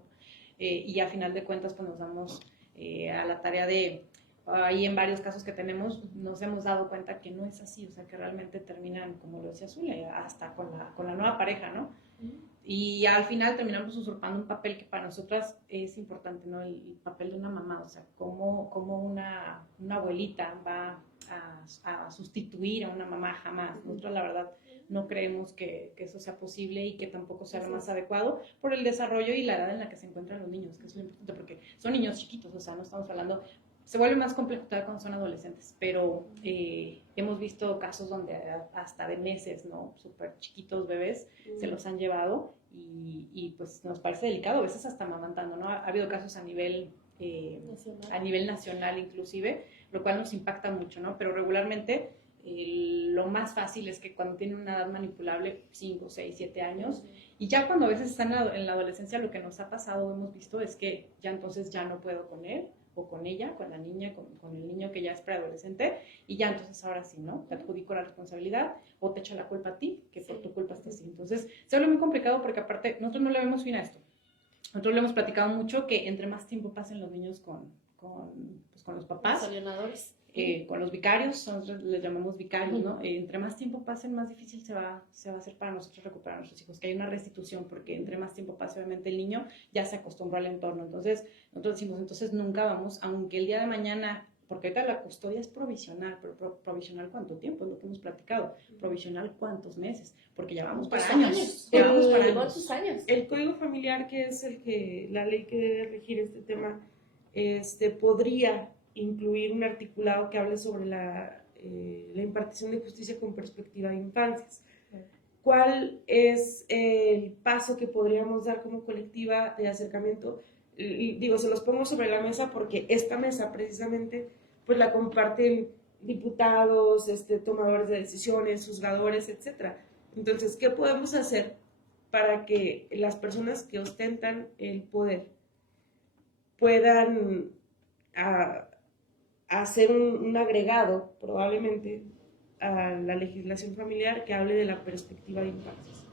Y a final de cuentas, pues nos damos a la tarea de, ahí en varios casos que tenemos, nos hemos dado cuenta que no es así, o sea, que realmente terminan, como lo decía Zule, hasta con la nueva pareja, ¿no? Y al final terminamos usurpando un papel que para nosotras es importante, ¿no? El papel de una mamá, o sea, cómo una abuelita va a sustituir a una mamá, jamás. Nosotros, la verdad, no creemos que eso sea posible y que tampoco sea lo más adecuado por el desarrollo y la edad en la que se encuentran los niños, que es lo importante, porque son niños chiquitos, o sea, no estamos hablando... Se vuelve más complejo todavía cuando son adolescentes, pero hemos visto casos donde hasta de meses, ¿no? Súper chiquitos bebés se los han llevado y pues nos parece delicado, a veces hasta amamantando, ¿no? Ha habido casos a nivel nacional inclusive, lo cual nos impacta mucho, ¿no? Pero regularmente lo más fácil es que cuando tienen una edad manipulable, 5, 6, 7 años, y ya cuando a veces están en la adolescencia, lo que nos ha pasado, hemos visto, es que ya entonces ya no puedo con él, o con ella, con la niña, con el niño que ya es preadolescente, y ya entonces ahora sí, ¿no? Te adjudico la responsabilidad o te echa la culpa a ti, que por tu culpa esté así. Entonces, se vuelve muy complicado porque aparte, nosotros no le vemos fin a esto. Nosotros le hemos platicado mucho que entre más tiempo pasen los niños con los papás, Los alienadores. con los vicarios, nosotros les llamamos vicarios, ¿no? Entre más tiempo pasen, más difícil se va a hacer para nosotros recuperar a nuestros hijos, que hay una restitución, porque entre más tiempo pase, obviamente el niño ya se acostumbró al entorno. Entonces, nosotros decimos, entonces nunca vamos, aunque el día de mañana, porque ahorita la custodia es provisional, pero provisional ¿cuánto tiempo? Es lo que hemos platicado. Provisional ¿cuántos meses? Porque ya vamos para años. Ya vamos para ¿Cuántos años? El Código Familiar, que es la ley que debe regir este tema, podría incluir un articulado que hable sobre la impartición de justicia con perspectiva de infancias. ¿Cuál es el paso que podríamos dar como colectiva de acercamiento? Digo, se los pongo sobre la mesa porque esta mesa precisamente pues la comparten diputados, tomadores de decisiones, juzgadores, etc. Entonces, ¿qué podemos hacer para que las personas que ostentan el poder puedan hacer un agregado, probablemente, a la legislación familiar que hable de la perspectiva de infancias?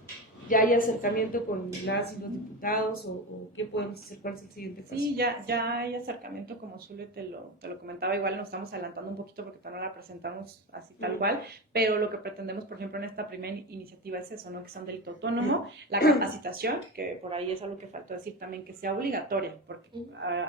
¿Ya hay acercamiento con las y los diputados o qué podemos hacer? ¿Cuál es el siguiente paso? Sí, ya hay acercamiento, como Zule te lo comentaba, igual nos estamos adelantando un poquito porque todavía no la presentamos así tal cual, pero lo que pretendemos, por ejemplo, en esta primera iniciativa es eso, ¿no? Que sea un delito autónomo, la capacitación, que por ahí es algo que faltó decir también, que sea obligatoria, porque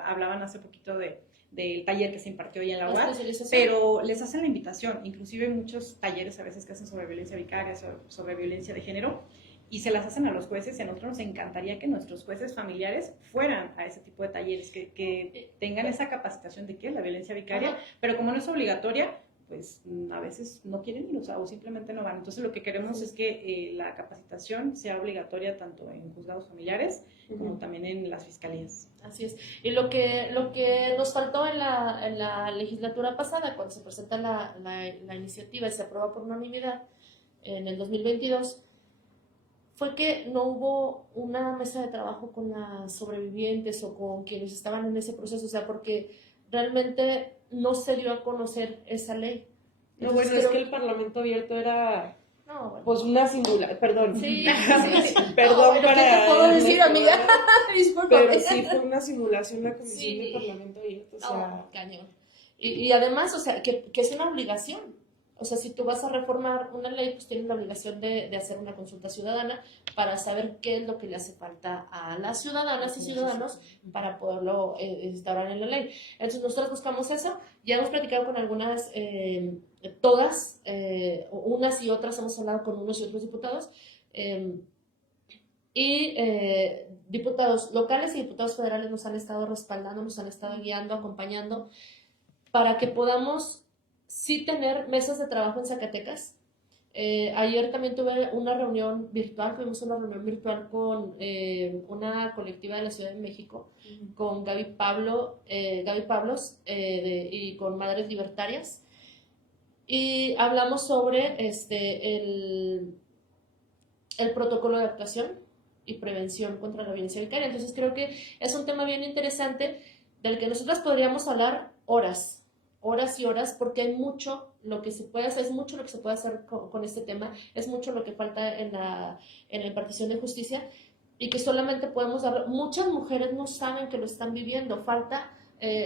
hablaban hace poquito del taller que se impartió hoy en la UAP, pero les hacen la invitación, inclusive muchos talleres a veces que hacen sobre violencia vicaria, sobre violencia de género, y se las hacen a los jueces, y a nosotros nos encantaría que nuestros jueces familiares fueran a ese tipo de talleres, que tengan esa capacitación de qué es la violencia vicaria, Ajá. pero como no es obligatoria, pues a veces no quieren ir, o simplemente no van. Entonces lo que queremos es que la capacitación sea obligatoria tanto en juzgados familiares como también en las fiscalías. Así es. Y lo que nos faltó en la legislatura pasada, cuando se presenta la iniciativa y se aprueba por unanimidad en el 2022, fue que no hubo una mesa de trabajo con las sobrevivientes o con quienes estaban en ese proceso, o sea, porque realmente no se dio a conocer esa ley. No, Entonces, bueno, es creo- que el Parlamento abierto era No, bueno. pues una simulación, perdón. Sí, sí. Perdón No, bueno, ¿qué para te puedo decir, nuestro- amiga? Discúlpame. Pero sí fue una simulación la comisión Sí. de Parlamento abierto, o sea, No, cañón. Y además, o sea, que es una obligación. O sea, si tú vas a reformar una ley, pues tienes la obligación de hacer una consulta ciudadana para saber qué es lo que le hace falta a las ciudadanas y ciudadanos para poderlo instaurar en la ley. Entonces, nosotros buscamos eso. Ya hemos platicado con algunas, todas, unas y otras, hemos hablado con unos y otros diputados. Diputados locales y diputados federales nos han estado respaldando, nos han estado guiando, acompañando, para que podamos sí tener mesas de trabajo en Zacatecas. Ayer también tuve una reunión virtual, tuvimos una reunión virtual con una colectiva de la Ciudad de México, con Gaby Pablos y con Madres Libertarias, y hablamos sobre el protocolo de actuación y prevención contra la violencia vicaria. Entonces creo que es un tema bien interesante del que nosotras podríamos hablar horas y horas, porque hay mucho lo que se puede hacer, es mucho lo que se puede hacer con este tema, es mucho lo que falta en la impartición de justicia, y que solamente podemos dar. Muchas mujeres no saben que lo están viviendo, falta,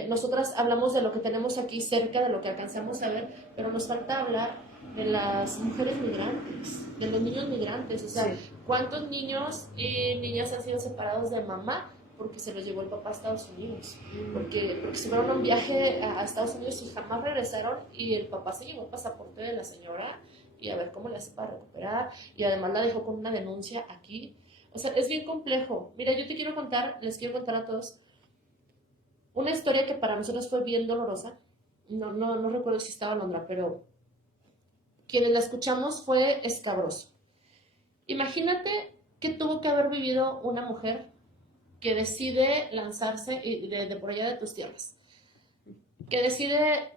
nosotras hablamos de lo que tenemos aquí cerca, de lo que alcanzamos a ver, pero nos falta hablar de las mujeres migrantes, de los niños migrantes, o sea, sí. ¿cuántos niños y niñas han sido separados de mamá porque se los llevó el papá a Estados Unidos? Porque se fueron a un viaje a Estados Unidos y jamás regresaron, y el papá se llevó el pasaporte de la señora y a ver cómo le hace para recuperar, y además la dejó con una denuncia aquí. O sea, es bien complejo. Mira, yo les quiero contar a todos una historia que para nosotros fue bien dolorosa. No recuerdo si estaba Londra, pero quienes la escuchamos fue escabroso. Imagínate que tuvo que haber vivido una mujer que decide lanzarse de por allá de tus tierras, que decide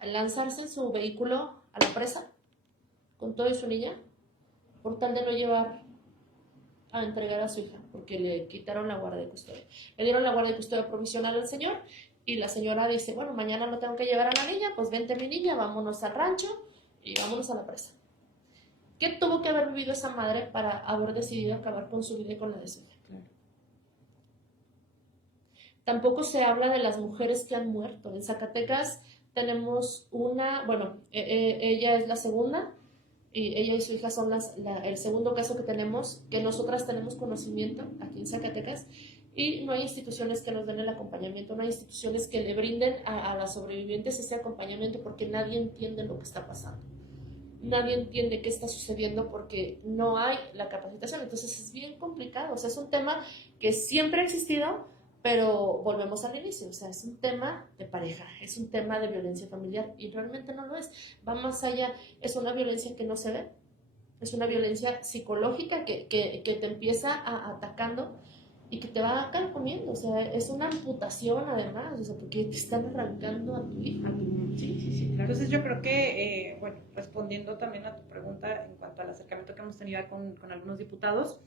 lanzarse en su vehículo a la presa con todo y su niña, por tal de no llevar a entregar a su hija, porque le quitaron la guardia de custodia. Le dieron la guardia de custodia provisional al señor, y la señora dice, bueno, mañana no tengo que llevar a la niña, pues vente mi niña, vámonos al rancho y vámonos a la presa. ¿Qué tuvo que haber vivido esa madre para haber decidido acabar con su vida y con la de su hija? Claro. Tampoco se habla de las mujeres que han muerto. En Zacatecas tenemos ella es la segunda, y ella y su hija son el segundo caso que tenemos, que nosotras tenemos conocimiento aquí en Zacatecas, y no hay instituciones que nos den el acompañamiento, no hay instituciones que le brinden a las sobrevivientes ese acompañamiento, porque nadie entiende lo que está pasando. Nadie entiende qué está sucediendo porque no hay la capacitación. Entonces es bien complicado. O sea, es un tema que siempre ha existido, pero volvemos al inicio. O sea, es un tema de pareja, es un tema de violencia familiar, y realmente no lo es. Va más allá. Es una violencia que no se ve. Es una violencia psicológica que te empieza atacando y que te va carcomiendo. O sea, es una amputación además, o sea, porque te están arrancando a tu hija. Sí, claro. Entonces yo creo que, respondiendo también a tu pregunta en cuanto al acercamiento que hemos tenido con algunos diputados,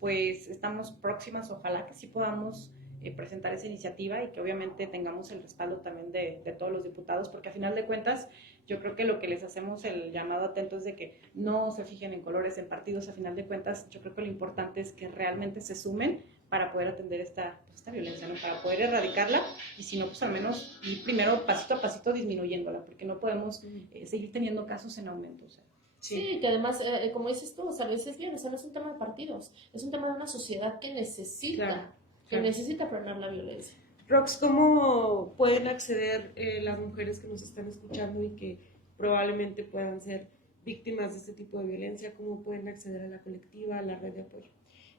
pues estamos próximas, ojalá que sí podamos presentar esa iniciativa, y que obviamente tengamos el respaldo también de todos los diputados, porque a final de cuentas yo creo que lo que les hacemos el llamado atento es de que no se fijen en colores, en partidos. A final de cuentas yo creo que lo importante es que realmente se sumen para poder atender esta violencia, ¿no? Para poder erradicarla, y si no, pues al menos ir primero pasito a pasito disminuyéndola, porque no podemos seguir teniendo casos en aumento. O sea. Sí, que además, como dices tú, o sea, lo dices bien, o sea, no es un tema de partidos, es un tema de una sociedad que necesita, necesita frenar la violencia. Rox, ¿cómo pueden acceder las mujeres que nos están escuchando y que probablemente puedan ser víctimas de este tipo de violencia, cómo pueden acceder a la colectiva, a la red de apoyo?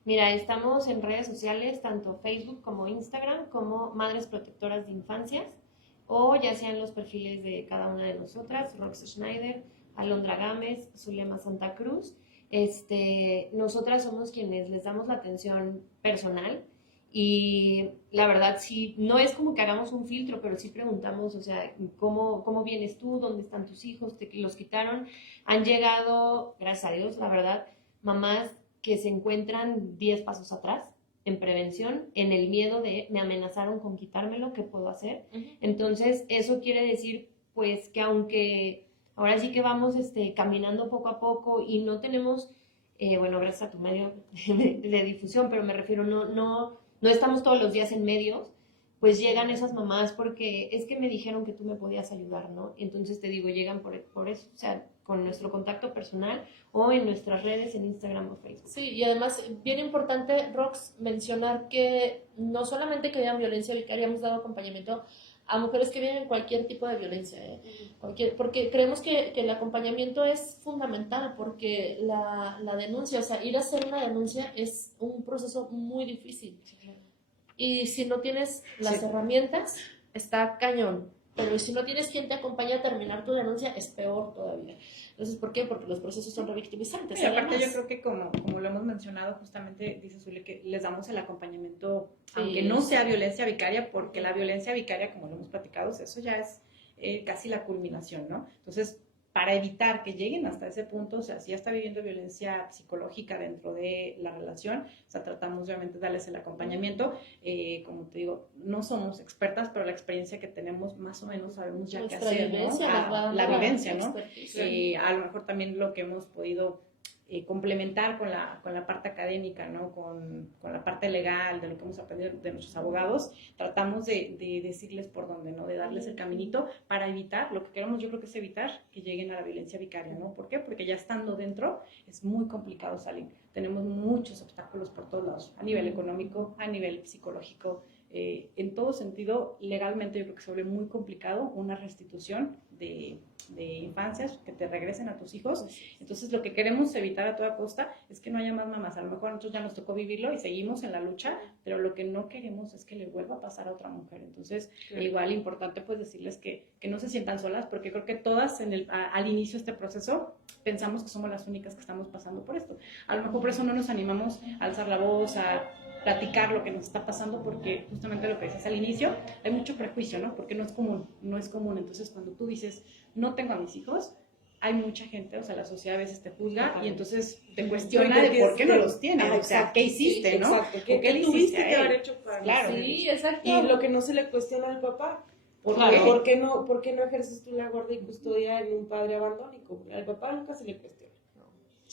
Mira, estamos en redes sociales, tanto Facebook como Instagram, como Madres Protectoras de Infancias, o ya sean los perfiles de cada una de nosotras, Rox Schneider, Alondra Gámez, Zulema Santa Cruz. Nosotras somos quienes les damos la atención personal y la verdad sí, no es como que hagamos un filtro, pero sí preguntamos, o sea, ¿cómo vienes tú? ¿Dónde están tus hijos? ¿Te los quitaron? Han llegado, gracias a Dios, la verdad, mamás que se encuentran 10 pasos atrás en prevención, en el miedo de me amenazaron con quitármelo, ¿qué puedo hacer? Entonces, eso quiere decir, pues, que aunque ahora sí que vamos caminando poco a poco y no tenemos, bueno, gracias a tu medio de difusión, pero me refiero, no estamos todos los días en medios, pues llegan esas mamás porque es que me dijeron que tú me podías ayudar, ¿no? Entonces te digo, llegan por eso, o sea, con nuestro contacto personal o en nuestras redes, en Instagram o Facebook. Sí, y además, bien importante, Rox, mencionar que no solamente que hayan violencia vicaria, hemos dado acompañamiento a mujeres que viven cualquier tipo de violencia, porque creemos que el acompañamiento es fundamental, porque la denuncia, o sea, ir a hacer una denuncia es un proceso muy difícil. Y si no tienes las herramientas, está cañón. Pero si no tienes quien te acompañe a terminar tu denuncia, es peor todavía. Entonces, ¿por qué? Porque los procesos son revictimizantes. Y aparte yo creo que como lo hemos mencionado, justamente dice Zule que les damos el acompañamiento, aunque no sea violencia vicaria, porque la violencia vicaria, como lo hemos platicado, eso ya es casi la culminación, ¿no? Entonces, para evitar que lleguen hasta ese punto, o sea, si ya está viviendo violencia psicológica dentro de la relación, o sea, tratamos obviamente de darles el acompañamiento. Como te digo, no somos expertas, pero la experiencia que tenemos más o menos sabemos ya qué hacer, ¿no? La vivencia, ¿no? A lo mejor también lo que hemos podido complementar con la parte académica, ¿no? Con la parte legal, de lo que hemos aprendido de nuestros abogados, tratamos de decirles por dónde, ¿no? De darles el caminito para evitar, lo que queremos yo creo que es evitar que lleguen a la violencia vicaria, ¿no? ¿Por qué? Porque ya estando dentro es muy complicado salir. Tenemos muchos obstáculos por todos lados, a nivel económico, a nivel psicológico, en todo sentido, legalmente yo creo que se vuelve muy complicado una restitución de infancias, que te regresen a tus hijos. Entonces lo que queremos evitar a toda costa es que no haya más mamás. A lo mejor a nosotros ya nos tocó vivirlo y seguimos en la lucha, pero lo que no queremos es que le vuelva a pasar a otra mujer. Entonces igual importante pues decirles que no se sientan solas, porque creo que todas al inicio de este proceso pensamos que somos las únicas que estamos pasando por esto. A lo mejor por eso no nos animamos a alzar la voz, a platicar lo que nos está pasando, porque justamente lo que decías al inicio, hay mucho prejuicio, ¿no? Porque no es común. Entonces, cuando tú dices, no tengo a mis hijos, hay mucha gente, o sea, la sociedad a veces te juzga y entonces te cuestiona de por qué no los tienes, o sea, ¿qué hiciste, no? Exacto, ¿qué tuviste que haber hecho para Claro. Sí, exacto. Y lo que no se le cuestiona al papá, Claro. ¿por qué no ejerces tú la guardia y custodia en un padre abandónico? Al papá nunca se le cuestiona.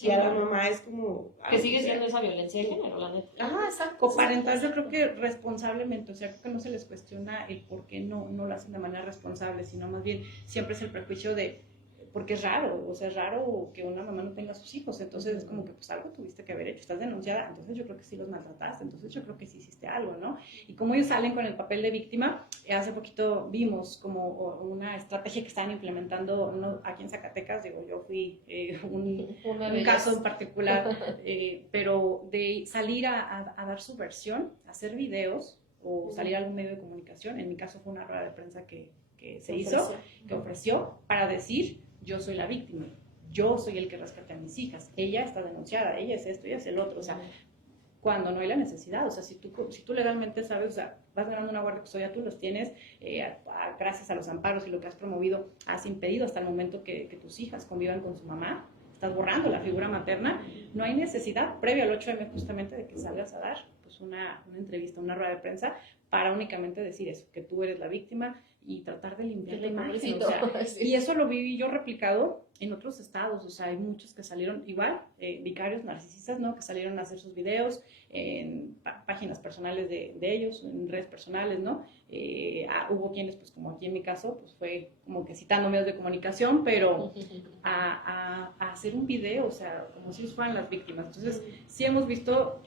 Y a la mamá es como... Que sigue siendo esa violencia de género, la neta. Ajá, exacto. Coparental, yo creo que responsablemente, o sea, creo que no se les cuestiona el por qué no lo hacen de manera responsable, sino más bien siempre es el prejuicio de, porque es raro, o sea, es raro que una mamá no tenga a sus hijos, entonces es como que pues algo tuviste que haber hecho, estás denunciada, entonces yo creo que sí los maltrataste, entonces yo creo que sí hiciste algo, ¿no? Y como ellos salen con el papel de víctima, hace poquito vimos como una estrategia que estaban implementando aquí en Zacatecas, digo, yo fui un caso en particular, pero de salir a dar su versión, hacer videos o salir a algún medio de comunicación, en mi caso fue una rueda de prensa que ofreció para decir, yo soy la víctima, yo soy el que rescaté a mis hijas, ella está denunciada, ella es esto, ella es el otro, o sea, cuando no hay la necesidad, o sea, si tú legalmente sabes, o sea, vas ganando una guardia de custodia, tú los tienes, gracias a los amparos y lo que has promovido, has impedido hasta el momento que tus hijas convivan con su mamá, estás borrando la figura materna, no hay necesidad, previo al 8M justamente, de que salgas a dar pues una entrevista, una rueda de prensa, para únicamente decir eso, que tú eres la víctima y tratar de limpiar la imagen, o sea, Sí. y eso lo viví yo replicado en otros estados, o sea, hay muchos que salieron igual, vicarios narcisistas, ¿no? Que salieron a hacer sus videos en páginas personales de ellos, en redes personales, ¿no? Hubo quienes, pues como aquí en mi caso, pues fue como que citando medios de comunicación, pero a hacer un video, o sea, como si ellos fueran las víctimas. Entonces, sí hemos visto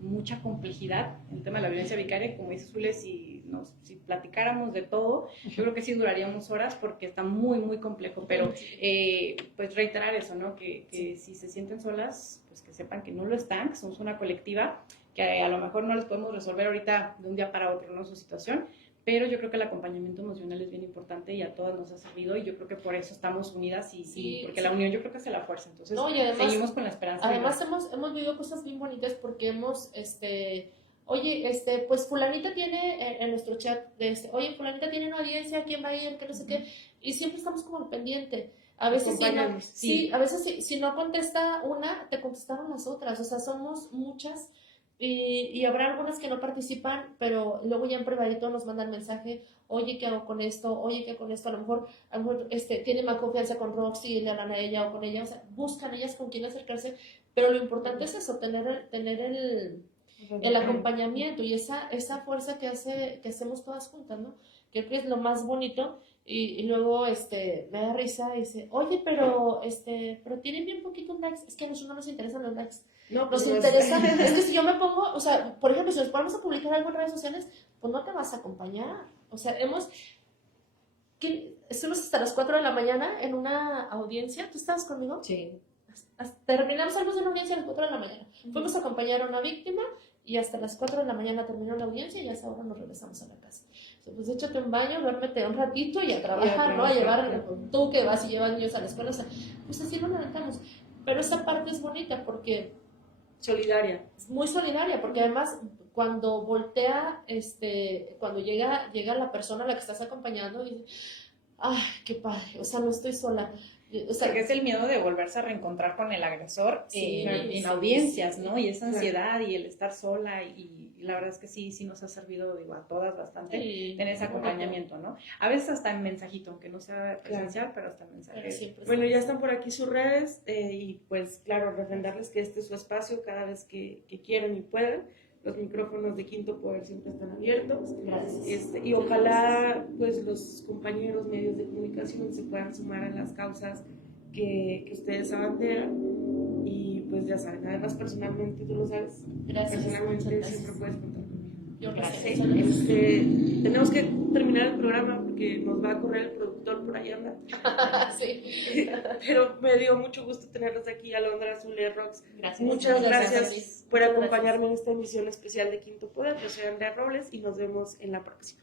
mucha complejidad en el tema de la violencia vicaria, como dice Zule, si si platicáramos de todo, yo creo que sí duraríamos horas porque está muy, muy complejo, pero pues reiterar eso, ¿no? Que si se sienten solas, pues que sepan que no lo están, que somos una colectiva, que a lo mejor no les podemos resolver ahorita de un día para otro, ¿no? Su situación, pero yo creo que el acompañamiento emocional es bien importante y a todas nos ha servido, y yo creo que por eso estamos unidas y porque la unión yo creo que hace la fuerza. Entonces, no, y además, seguimos con la esperanza. Además hemos vivido cosas bien bonitas porque hemos, oye, pues fulanita tiene en nuestro chat, oye, fulanita tiene una audiencia, ¿quién va a ir? Que no sé qué, y siempre estamos como al pendiente. A veces a veces si no contesta una, te contestaron las otras, o sea, somos muchas. Y habrá algunas que no participan, pero luego ya en privadito nos mandan mensaje, oye, ¿qué hago con esto? Oye, ¿qué hago con esto? A lo mejor tiene más confianza con Roxy y le hablan a ella o con ella, o sea, buscan ellas con quién acercarse, pero lo importante es eso, tener el acompañamiento y esa fuerza que hacemos todas juntas, ¿no? Creo que es lo más bonito. Y luego me da risa y dice, oye, pero tienen bien poquitos likes. Es que a nosotros no nos interesan los likes. No, Nos pues interesa, es que si yo me pongo, o sea, por ejemplo, si nos ponemos a publicar algo en redes sociales, pues no te vas a acompañar. O sea, estuvimos hasta las 4 de la mañana en una audiencia. ¿Tú estabas conmigo? Sí. Terminamos algo de una audiencia a las 4 de la mañana. Fuimos a acompañar a una víctima y hasta las 4 de la mañana terminó la audiencia y a esa hora nos regresamos a la casa. Pues échate un baño, duérmete un ratito y a trabajar, ¿no? A llevar, tú que vas y llevas niños a la escuela, o sea, pues así nos levantamos. Pero esa parte es bonita porque... solidaria. Es muy solidaria, porque además cuando voltea, cuando llega la persona a la que estás acompañando y dice, ay, qué padre, o sea, no estoy sola. O sea, que es el miedo de volverse a reencontrar con el agresor en audiencias, ¿no? Y esa ansiedad y el estar sola y la verdad es que sí nos ha servido, digo, a todas bastante tener ese acompañamiento, ¿no? A veces hasta en mensajito, aunque no sea presencial, pero hasta en mensaje. Bueno, ya están por aquí sus redes y pues claro, refrendarles que este es su espacio cada vez que quieran y puedan. Los micrófonos de Quinto Poder siempre están abiertos. Gracias. Y ojalá pues los compañeros medios de comunicación se puedan sumar a las causas que ustedes abanderan. Y pues ya saben, además personalmente, tú lo sabes, Gracias. personalmente siempre puedes contar conmigo. Yo Gracias. Tenemos que terminar el programa porque nos va a correr el productor, por ahí anda. Sí. Pero me dio mucho gusto tenerlos aquí, Alondra, Zule, Rox. Gracias. Muchas gracias Feliz. por acompañarme en esta emisión especial de Quinto Poder. Yo soy Andrea Robles y nos vemos en la próxima.